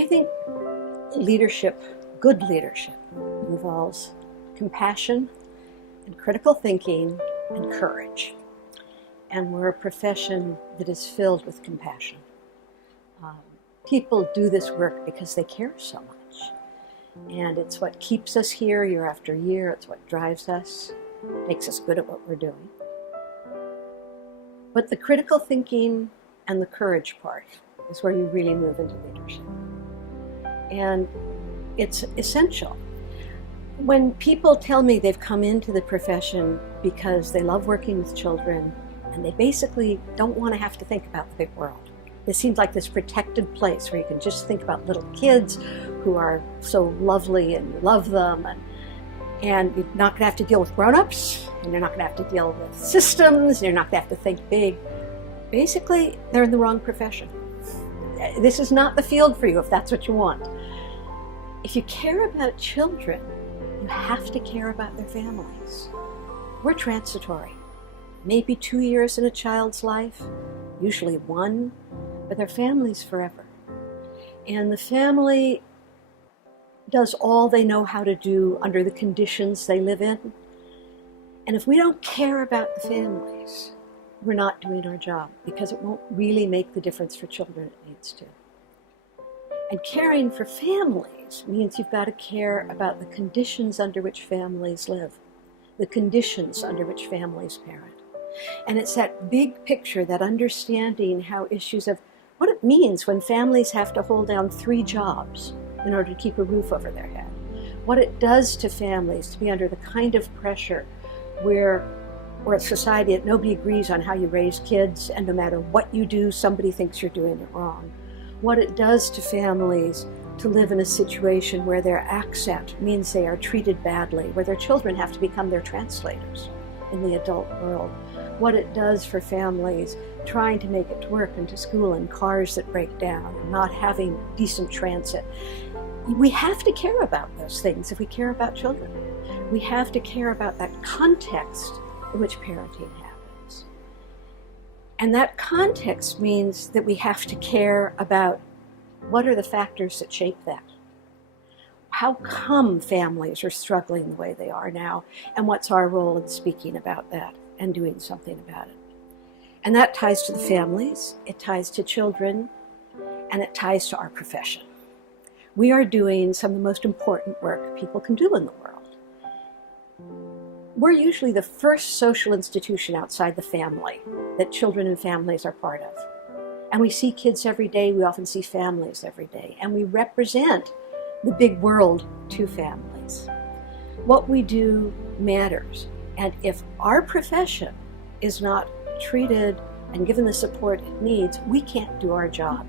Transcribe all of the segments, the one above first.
I think leadership, good leadership, involves compassion and critical thinking and courage. And we're a profession that is filled with compassion. People do this work because they care so much. And it's what keeps us here year after year. It's what drives us, makes us good at what we're doing. But the critical thinking and the courage part is where you really move into leadership. And it's essential. When people tell me they've come into the profession because they love working with children and they basically don't want to have to think about the big world. It seems like this protected place where you can just think about little kids who are so lovely and you love them, and you're not going to have to deal with grown-ups, and you're not going to have to deal with systems, and you're not going to have to think big. Basically, they're in the wrong profession. This is not the field for you if that's what you want. If you care about children, you have to care about their families. We're transitory. Maybe 2 years in a child's life, usually 1, but their family's forever. And the family does all they know how to do under the conditions they live in. And if we don't care about the families, we're not doing our job, because it won't really make the difference for children it needs to. And caring for families means you've got to care about the conditions under which families live, the conditions under which families parent. And it's that big picture, that understanding how issues of what it means when families have to hold down 3 jobs in order to keep a roof over their head. What it does to families to be under the kind of pressure where a society that nobody agrees on how you raise kids, and no matter what you do, somebody thinks you're doing it wrong. What it does to families to live in a situation where their accent means they are treated badly, where their children have to become their translators in the adult world. What it does for families trying to make it to work and to school in cars that break down and not having decent transit. We have to care about those things if we care about children. We have to care about that context in which parenting happens. And that context means that we have to care about what are the factors that shape that. How come families are struggling the way they are now, and what's our role in speaking about that and doing something about it? And that ties to the families, it ties to children, and it ties to our profession. We are doing some of the most important work people can do in the world. We're usually the first social institution outside the family that children and families are part of. And we see kids every day, we often see families every day, and we represent the big world to families. What we do matters, and if our profession is not treated and given the support it needs, we can't do our job.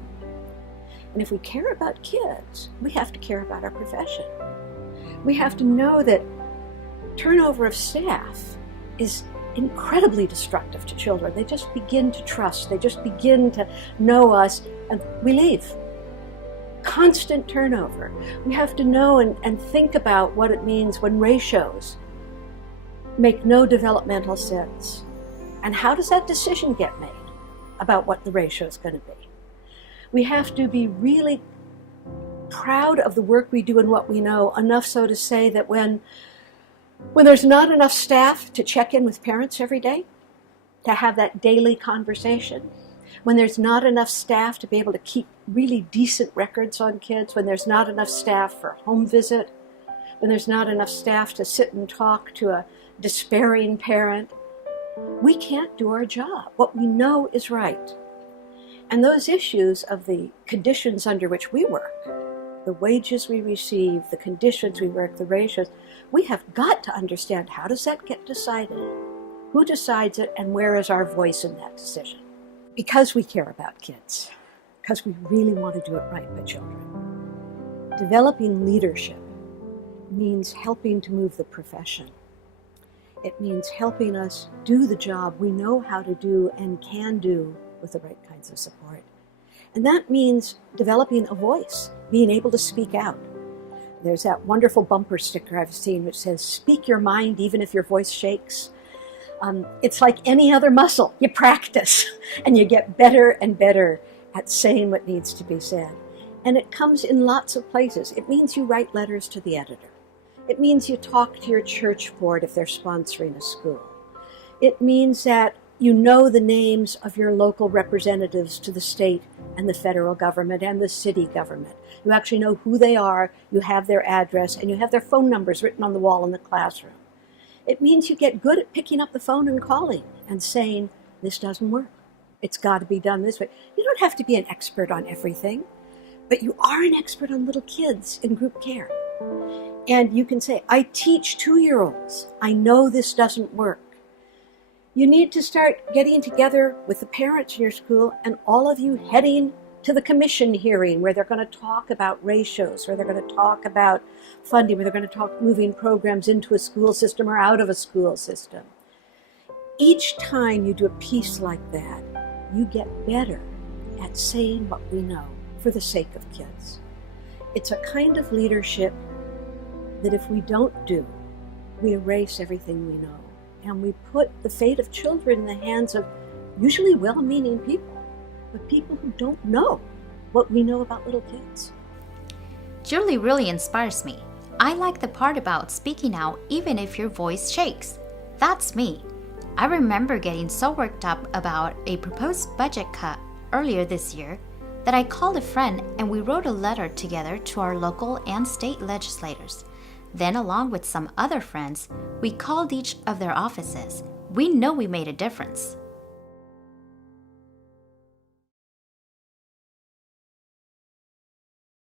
And if we care about kids, we have to care about our profession. We have to know that turnover of staff is incredibly destructive to children. They just begin to trust, they just begin to know us, and we leave. Constant turnover. We have to know and think about what it means when ratios make no developmental sense. And how does that decision get made about what the ratio is going to be? We have to be really proud of the work we do and what we know, enough so to say that when there's not enough staff to check in with parents every day, to have that daily conversation, when there's not enough staff to be able to keep really decent records on kids, when there's not enough staff for a home visit, when there's not enough staff to sit and talk to a despairing parent, we can't do our job. What we know is right. And those issues of the conditions under which we work, the wages we receive, the conditions we work, the ratios, we have got to understand, how does that get decided? Who decides it, and where is our voice in that decision? Because we care about kids, because we really want to do it right by children. Developing leadership means helping to move the profession. It means helping us do the job we know how to do and can do with the right kinds of support. And that means developing a voice, being able to speak out. There's that wonderful bumper sticker I've seen which says, "Speak your mind even if your voice shakes." It's like any other muscle. You practice and you get better and better at saying what needs to be said. And it comes in lots of places. It means you write letters to the editor. It means you talk to your church board if they're sponsoring a school. It means that you know the names of your local representatives to the state and the federal government and the city government. You actually know who they are, you have their address, and you have their phone numbers written on the wall in the classroom. It means you get good at picking up the phone and calling and saying, this doesn't work. It's got to be done this way. You don't have to be an expert on everything, but you are an expert on little kids in group care. And you can say, I teach 2-year-olds. I know this doesn't work. You need to start getting together with the parents in your school and all of you heading to the commission hearing where they're going to talk about ratios, where they're going to talk about funding, where they're going to talk moving programs into a school system or out of a school system. Each time you do a piece like that, you get better at saying what we know for the sake of kids. It's a kind of leadership that if we don't do, we erase everything we know. And we put the fate of children in the hands of usually well-meaning people, but people who don't know what we know about little kids. Julie really inspires me. I like the part about speaking out even if your voice shakes. That's me. I remember getting so worked up about a proposed budget cut earlier this year that I called a friend and we wrote a letter together to our local and state legislators. Then, along with some other friends, we called each of their offices. We know we made a difference.